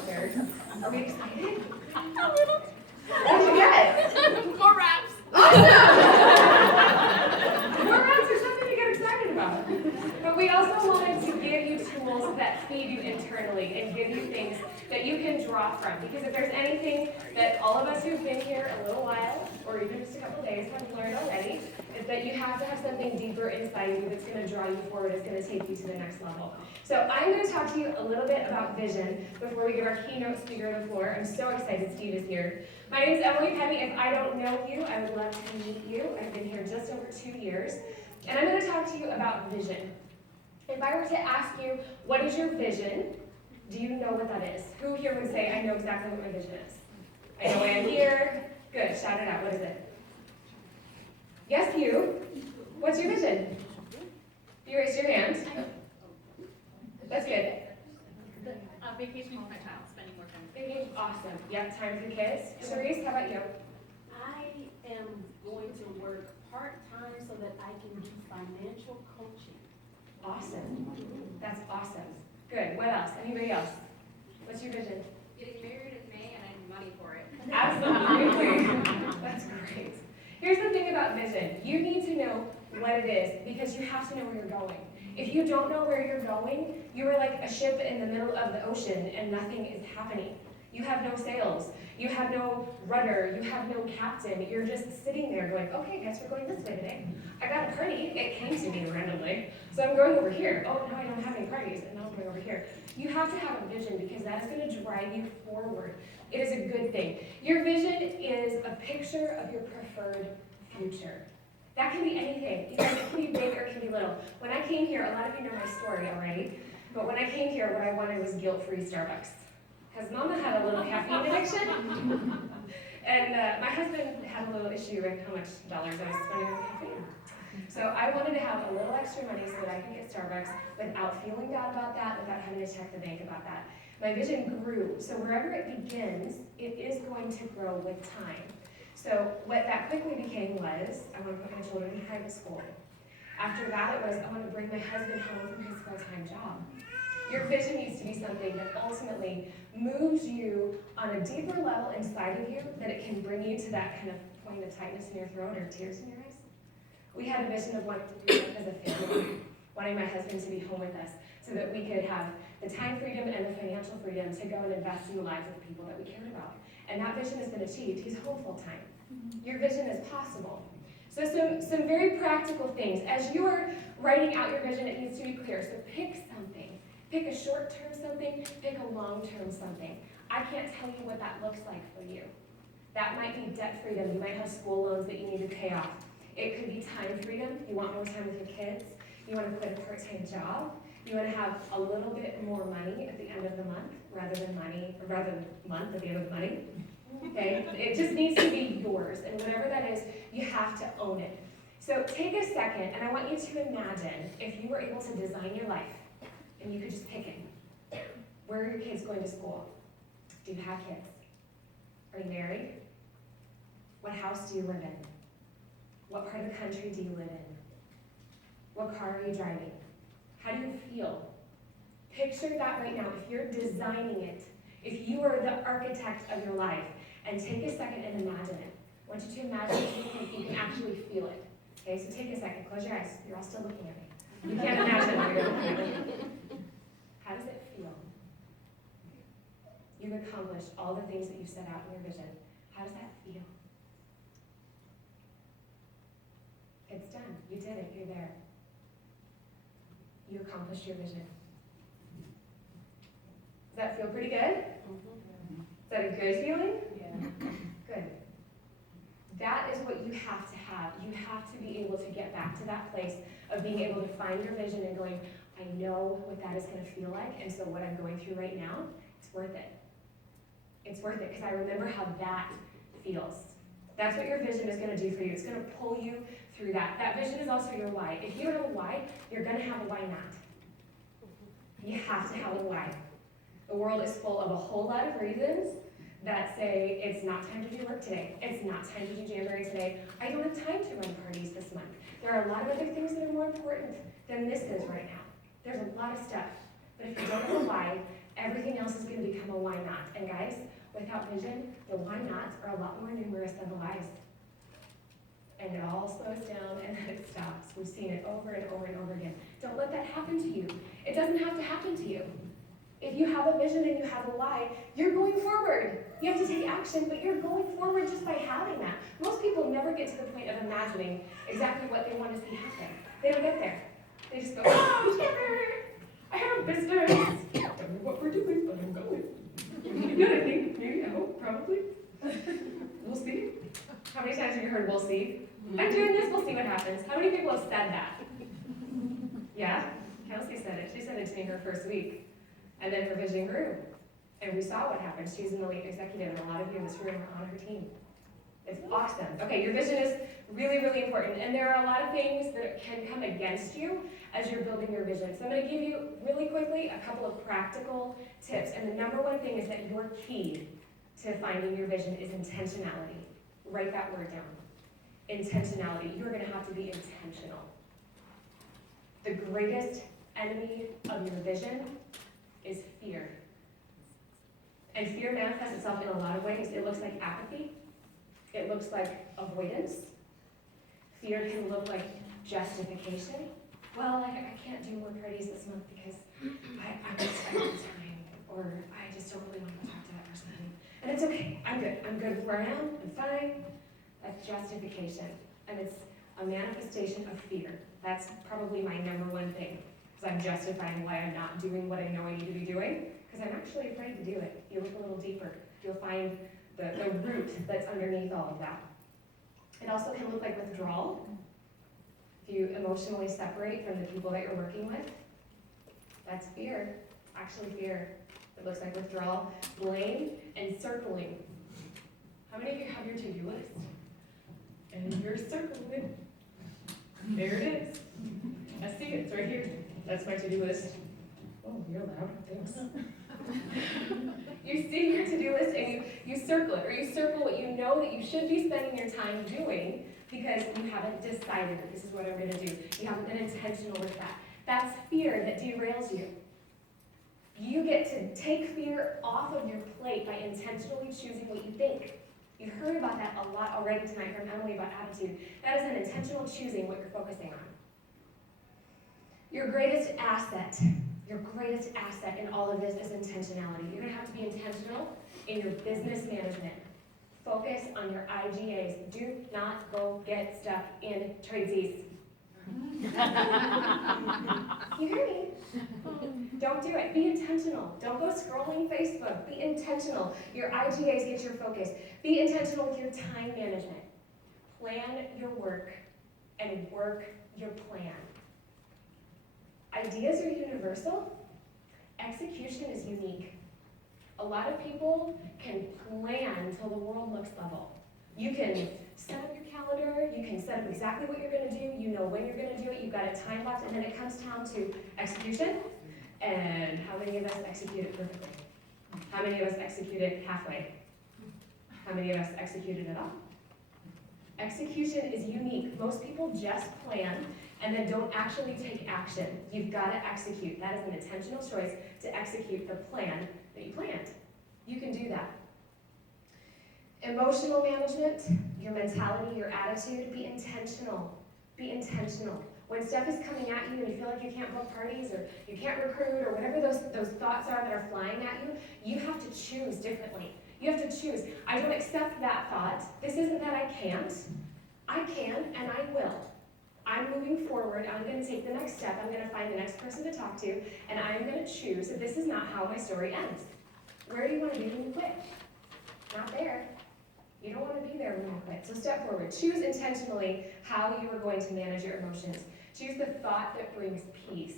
concert. Are we excited? A little. What did you get? More raps. Awesome! More raps are something to get excited about. But we also wanted to give you tools that feed you internally and give you things that you can draw from. Because if there's anything that all of us who've been here a little while, or even just a couple days, have learned already, is that you have to have something deeper inside you that's going to draw you forward, it's going to take you to the next level. So I'm going to talk to you a little bit about vision before we give our keynote speaker the floor. I'm so excited Steve is here. My name is Emily Penny. If I don't know you, I would love to meet you. I've been here just over 2 years. And I'm going to talk to you about vision. If I were to ask you, what is your vision? Do you know what that is? Who here would say, I know exactly what my vision is? I know why I'm here. Good, shout it out. What is it? Yes, you. What's your vision? You raised your hand. That's good. Vacation with my child, spending more time. Vacation, awesome. Yep, time for the kids. Cherise, how about you? I am going to work part-time so that I can do financial coaching. Awesome. That's awesome. Good. What else? Anybody else? What's your vision? Getting married in May and I need money for it. Absolutely. That's great. Here's the thing about vision. You need to know what it is because you have to know where you're going. If you don't know where you're going, you are like a ship in the middle of the ocean and nothing is happening. You have no sails. You have no rudder. You have no captain. You're just sitting there going, okay, guess we're going this way today. I got a party. It came to me randomly. So I'm going over here. Oh, no, I don't have any parties. And now I'm going over here. You have to have a vision because that is going to drive you forward. It is a good thing. Your vision is a picture of your preferred future. That can be anything. You guys, it can be big or it can be little. When I came here, a lot of you know my story already, but when I came here, what I wanted was guilt-free Starbucks. Because Mama had a little caffeine addiction, and my husband had a little issue with how much dollars I was spending on caffeine. So I wanted to have a little extra money so that I could get Starbucks without feeling bad about that, without having to check the bank about that. My vision grew, so wherever it begins, it is going to grow with time. So what that quickly became was, I want to put my children in private school. After that, it was, I want to bring my husband home from his full-time job. Your vision needs to be something that ultimately moves you on a deeper level inside of you, that it can bring you to that kind of point of tightness in your throat or tears in your eyes. We had a vision of wanting to do life as a family, wanting my husband to be home with us so that we could have the time freedom and the financial freedom to go and invest in the lives of the people that we cared about. And that vision has been achieved. He's home full time. Your vision is possible. So some very practical things. As you are writing out your vision, it needs to be clear. So pick something. Pick a short-term something, pick a long-term something. I can't tell you what that looks like for you. That might be debt freedom. You might have school loans that you need to pay off. It could be time freedom. You want more time with your kids. You want to quit a part-time job. You want to have a little bit more money at the end of the month rather than month at the end of the money. Okay? It just needs to be yours. And whatever that is, you have to own it. So take a second, and I want you to imagine if you were able to design your life and you could just pick it. Where are your kids going to school? Do you have kids? Are you married? What house do you live in? What part of the country do you live in? What car are you driving? How do you feel? Picture that right now. If you're designing it, if you are the architect of your life, and take a second and imagine it. I want you to imagine if you can actually feel it. Okay, so take a second. Close your eyes. You're all still looking at me. You can't imagine what you're looking at me. How does it feel? You've accomplished all the things that you set out in your vision. How does that feel? It's done. You did it. You're there. You accomplished your vision. Does that feel pretty good? Is that a good feeling? Yeah. Good. That is what you have to have. You have to be able to get back to that place of being able to find your vision and going, I know what that is going to feel like, and so what I'm going through right now, it's worth it. It's worth it because I remember how that feels. That's what your vision is going to do for you. It's going to pull you through that. That vision is also your why. If you don't have a why, you're going to have a why not. You have to have a why. The world is full of a whole lot of reasons that say, it's not time to do work today. It's not time to do Jamberry today. I don't have time to run parties this month. There are a lot of other things that are more important than this is right now. There's a lot of stuff. But if you don't have a why, everything else is going to become a why not. And guys, without vision, the why nots are a lot more numerous than the whys. And it all slows down and then it stops. We've seen it over and over and over again. Don't let that happen to you. It doesn't have to happen to you. If you have a vision and you have a why, you're going forward. You have to take action, but you're going forward just by having that. Most people never get to the point of imagining exactly what they want to see happen. They don't get there. They just go, oh, Jamberry, I have a business. Don't know what we're doing, but I'm going. Pretty good, I think. Maybe, I hope, probably. We'll see. How many times have you heard, we'll see? I'm doing this, we'll see what happens. How many people have said that? Yeah? Kelsey said it. She said it to me her first week. And then her vision grew. And we saw what happened. She's an elite executive, and a lot of you in this room are on her team. It's awesome. Okay, your vision is really, really important. And there are a lot of things that can come against you as you're building your vision. So I'm going to give you, really quickly, a couple of practical tips. And the number one thing is that your key to finding your vision is intentionality. Write that word down. Intentionality. You're going to have to be intentional. The greatest enemy of your vision is fear. And fear manifests itself in a lot of ways. It looks like apathy. It looks like avoidance. Fear can look like justification. Well, I can't do more parties this month because I'm just out of time, or I just don't really want to talk to that person. And it's okay. I'm good. I'm good where I am. I'm fine. That's justification. And it's a manifestation of fear. That's probably my number one thing. Because I'm justifying why I'm not doing what I know I need to be doing. Because I'm actually afraid to do it. You look a little deeper. You'll find the root that's underneath all of that. It also can look like withdrawal. If you emotionally separate from the people that you're working with, that's fear. Actually fear. It looks like withdrawal, blame, and circling. How many of you have your to-do list? And you're circling it. There it is. I see it. It's right here. That's my to-do list. Oh, you're loud. Thanks. You see your to-do list and you circle it, or you circle what you know that you should be spending your time doing because you haven't decided that this is what I'm going to do. You haven't been intentional with that. That's fear that derails you. You get to take fear off of your plate by intentionally choosing what you think. You've heard about that a lot already tonight from Emily about attitude. That is an intentional choosing what you're focusing on. Your greatest asset in all of this is intentionality. You're going to have to be intentional in your business management. Focus on your IGAs. Do not go get stuck in tradesies. You hear me? Don't do it. Be intentional. Don't go scrolling Facebook. Be intentional. Your IGAs get your focus. Be intentional with your time management. Plan your work and work your plan. Ideas are universal. Execution is unique. A lot of people can plan until the world looks level. You can set up your calendar, you can set up exactly what you're going to do, you know when you're going to do it, you've got a time left, and then it comes down to execution. And how many of us execute it perfectly? How many of us execute it halfway? How many of us execute it at all? Execution is unique. Most people just plan and then don't actually take action. You've got to execute. That is an intentional choice to execute the plan that you planned. You can do that. Emotional management, your mentality, your attitude, be intentional. Be intentional. When stuff is coming at you and you feel like you can't book parties or you can't recruit or whatever those thoughts are that are flying at you, you have to choose differently. You have to choose. I don't accept that thought. This isn't that I can't. I can and I will. I'm moving forward. I'm going to take the next step. I'm going to find the next person to talk to, and I'm going to choose that this is not how my story ends. Where do you want to be when you quit? Not there. You don't want to be there when you quit. So step forward. Choose intentionally how you are going to manage your emotions. Choose the thought that brings peace.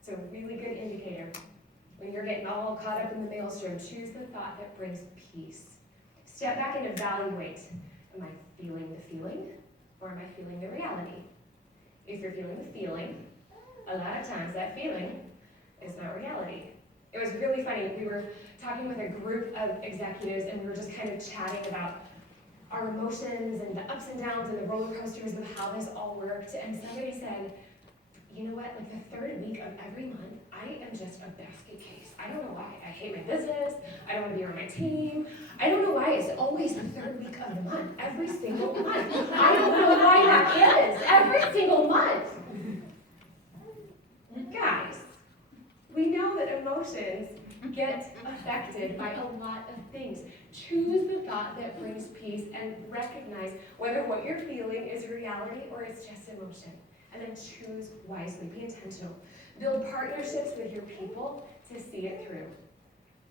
It's a really good indicator. When you're getting all caught up in the maelstrom, choose the thought that brings peace. Step back and evaluate. Am I feeling the feeling, or am I feeling the reality? If you're feeling the feeling, a lot of times that feeling is not reality. It was really funny. We were talking with a group of executives, and we were just kind of chatting about our emotions and the ups and downs and the roller coasters of how this all worked. And somebody said, you know what, like the third week of every month, I am just a basket case. I don't know why. I hate my business. I don't want to be on my team. I don't know why it's always the third week of the month, every single month. I don't know why that is, every single month. Guys, we know that emotions get affected by a lot of things. Choose the thought that brings peace and recognize whether what you're feeling is reality or it's just emotion. And then choose wisely, be intentional. Build partnerships with your people to see it through.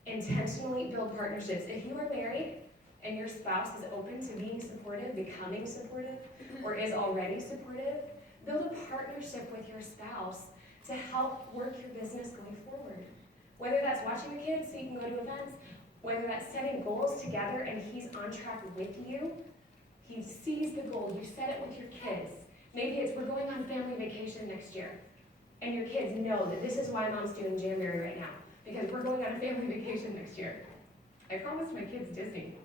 Intentionally build partnerships. If you are married and your spouse is open to being supportive, becoming supportive, or is already supportive, build a partnership with your spouse to help work your business going forward. Whether that's watching your kids so you can go to events, whether that's setting goals together and he's on track with you, he sees the goal, you set it with your kids. Maybe it's we're going on family vacation next year, and your kids know that this is why mom's doing Jamberry right now, because we're going on a family vacation next year. I promised my kids Disney.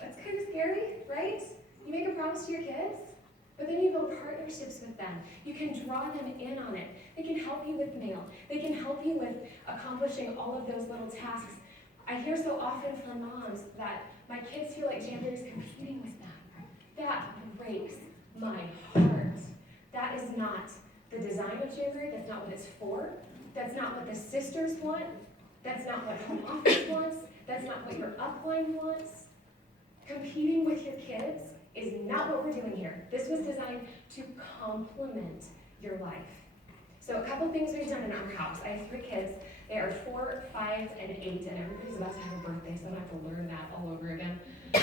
That's kind of scary, right? You make a promise to your kids, but then you build partnerships with them. You can draw them in on it. They can help you with mail. They can help you with accomplishing all of those little tasks. I hear so often from moms that my kids feel like Jamberry is competing with them. That breaks my heart. That is not the design of Jamberry. That's not what it's for. That's not what the sisters want. That's not what home office wants. That's not what your upline wants. Competing with your kids is not what we're doing here. This was designed to complement your life. So a couple things we've done in our house. I have 3 kids. They are 4, 5, and 8, and everybody's about to have a birthday, so I don't have to learn that all over again. But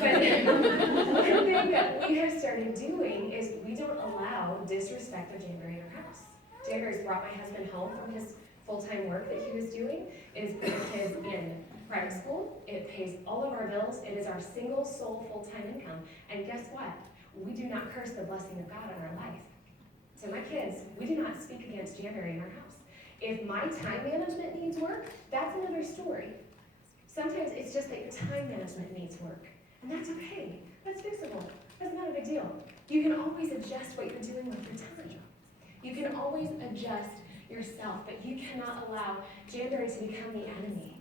one thing that we have started doing is we don't allow disrespect of Jamberry in our house. Jamberry's brought my husband home from his full-time work that he was doing. It has put our kids in private school. It pays all of our bills. It is our single sole full-time income. And guess what? We do not curse the blessing of God on our life. So my kids, we do not speak against Jamberry in our house. If my time management needs work, that's another story. Sometimes it's just that your time management needs work. And that's okay. That's fixable. That's not a big deal. You can always adjust what you're doing with your time. You can always adjust yourself, but you cannot allow Jamberry to become the enemy.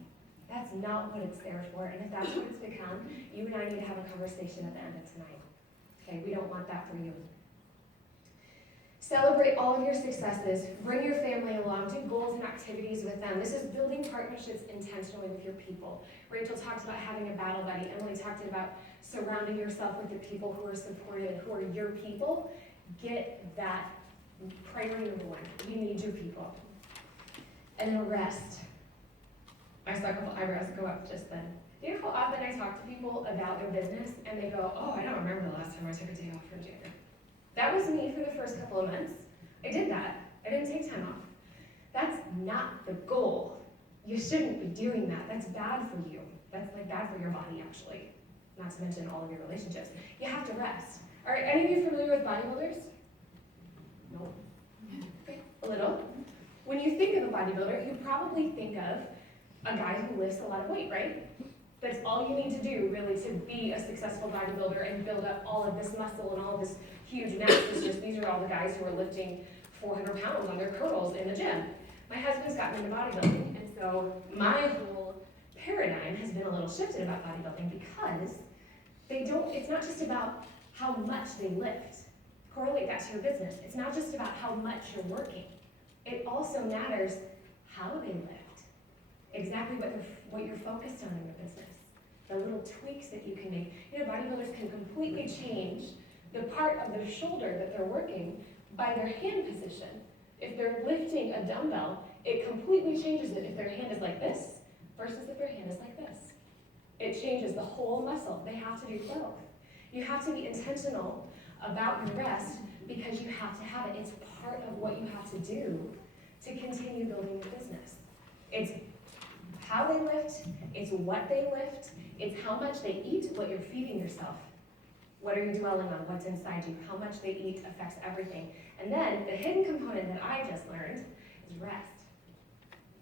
That's not what it's there for. And if that's what it's become, you and I need to have a conversation at the end of tonight. Okay, we don't want that for you. Celebrate all of your successes. Bring your family along. Do goals and activities with them. This is building partnerships intentionally with your people. Rachel talked about having a battle buddy. Emily talked about surrounding yourself with the people who are supportive, who are your people. Get that priority number 1. You need your people. And then rest. I saw a couple eyebrows go up just then. You know how often I talk to people about their business and they go, oh, I don't remember the last time I took a day off from Jamberry. That was me for the first couple of months. I did that. I didn't take time off. That's not the goal. You shouldn't be doing that. That's bad for you. That's like bad for your body, actually. Not to mention all of your relationships. You have to rest. Are any of you familiar with bodybuilders? No. Okay, a little. When you think of a bodybuilder, you probably think of a guy who lifts a lot of weight, right? That's all you need to do, really, to be a successful bodybuilder and build up all of this muscle and all of this huge mass. It's just, these are all the guys who are lifting 400 pounds on their curls in the gym. My husband's gotten into bodybuilding, and so my whole paradigm has been a little shifted about bodybuilding because it's not just about how much they lift. Correlate that to your business. It's not just about how much you're working. It also matters how they lift. Exactly what you're focused on in your business. The little tweaks that you can make. You know, bodybuilders can completely change the part of their shoulder that they're working by their hand position. If they're lifting a dumbbell, it completely changes it if their hand is like this versus if their hand is like this. It changes the whole muscle. They have to do both. You have to be intentional about your rest because you have to have it. It's part of what you have to do to continue building your business. It's how they lift, it's what they lift, it's how much they eat, what you're feeding yourself. What are you dwelling on? What's inside you? How much they eat affects everything. And then the hidden component that I just learned is rest.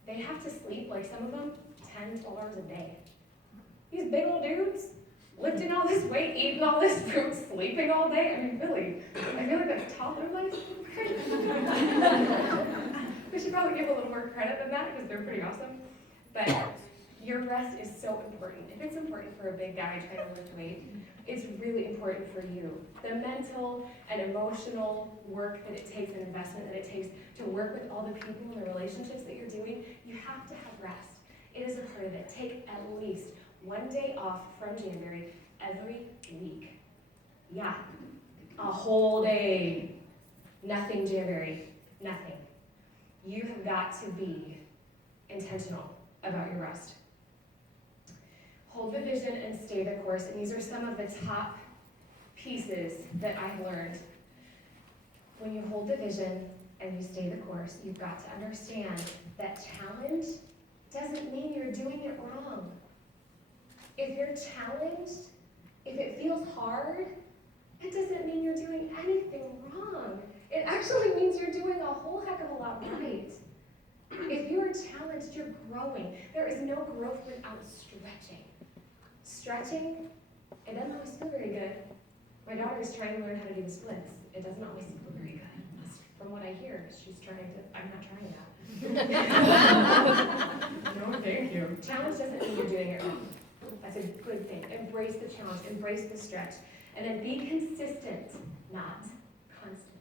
They have to sleep, like some of them, 10, 12 hours a day. These big old dudes, lifting all this weight, eating all this food, sleeping all day. I mean, really, I feel like that's toddler life. We should probably give a little more credit than that because they're pretty awesome. But your rest is so important. If it's important for a big guy trying to lift weight, it's really important for you. The mental and emotional work that it takes, and investment that it takes to work with all the people and the relationships that you're doing, you have to have rest. It is a part of it. Take at least one day off from Jamberry every week. Yeah, a whole day. Nothing Jamberry, nothing. You have got to be intentional about your rest. Hold the vision and stay the course. And these are some of the top pieces that I've learned. When you hold the vision and you stay the course, you've got to understand that challenge doesn't mean you're doing it wrong. If you're challenged, if it feels hard, it doesn't mean you're doing anything wrong. It actually means you're doing a whole heck of a lot right. If you are challenged, you're growing. There is no growth without stretching. Stretching, it doesn't always feel very good. My daughter is trying to learn how to do the splits. It doesn't always feel very good. From what I hear, she's trying to, I'm not trying that. No, thank you. Challenge doesn't mean you're doing it wrong. That's a good thing. Embrace the challenge, embrace the stretch, and then be consistent, not constant.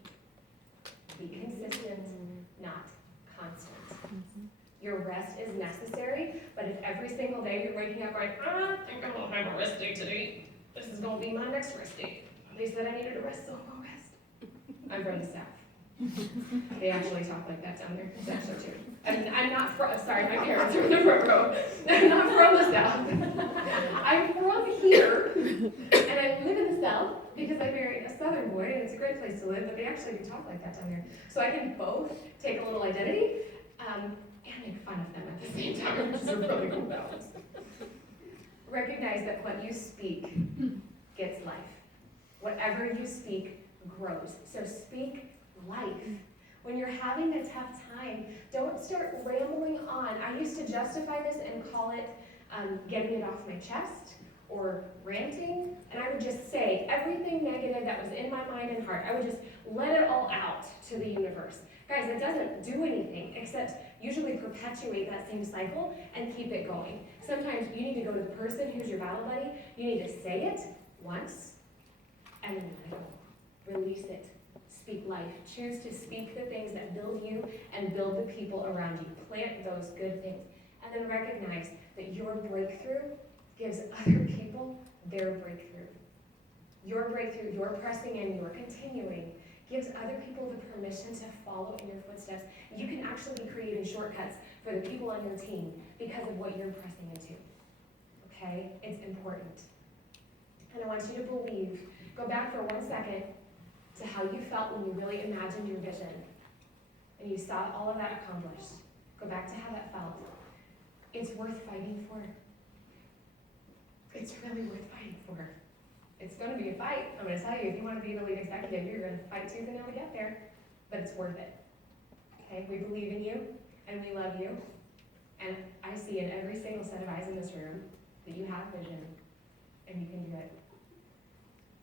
Be consistent, not constant. Your rest is necessary, but if every single day you're waking up going, I think I'm gonna have a rest day today. This is gonna be my next rest day. They said I needed a rest, so I'm gonna rest. I'm from the South. They actually talk like that down there. It's actually true. I'm not from, sorry, my parents are in the front row. I'm not from the South. I'm from here, and I live in the South because I married a Southern boy, and it's a great place to live, but they actually do talk like that down here. So I can both take a little identity, and make fun of them at the same time, which is a really cool balance. Recognize that what you speak gets life. Whatever you speak grows. So speak life. When you're having a tough time, don't start rambling on. I used to justify this and call it getting it off my chest or ranting, and I would just say everything negative that was in my mind and heart. I would just let it all out to the universe. Guys, it doesn't do anything except usually perpetuate that same cycle and keep it going. Sometimes you need to go to the person who's your battle buddy. You need to say it once and then let it go. Release it. Speak life. Choose to speak the things that build you and build the people around you. Plant those good things. And then recognize that your breakthrough gives other people their breakthrough. Your breakthrough, your pressing in, your continuing, gives other people the permission to follow in your footsteps. You can actually be creating shortcuts for the people on your team because of what you're pressing into. Okay? It's important. And I want you to believe, go back for 1 second to how you felt when you really imagined your vision and you saw all of that accomplished. Go back to how that felt. It's worth fighting for. It's really worth fighting for. It's going to be a fight. I'm going to tell you, if you want to be the lead executive, you're going to fight tooth and nail to get there, but it's worth it. Okay? We believe in you, and we love you, and I see in every single set of eyes in this room that you have vision, and you can do it.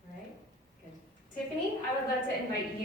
All right? Good. Tiffany, I would love to invite you.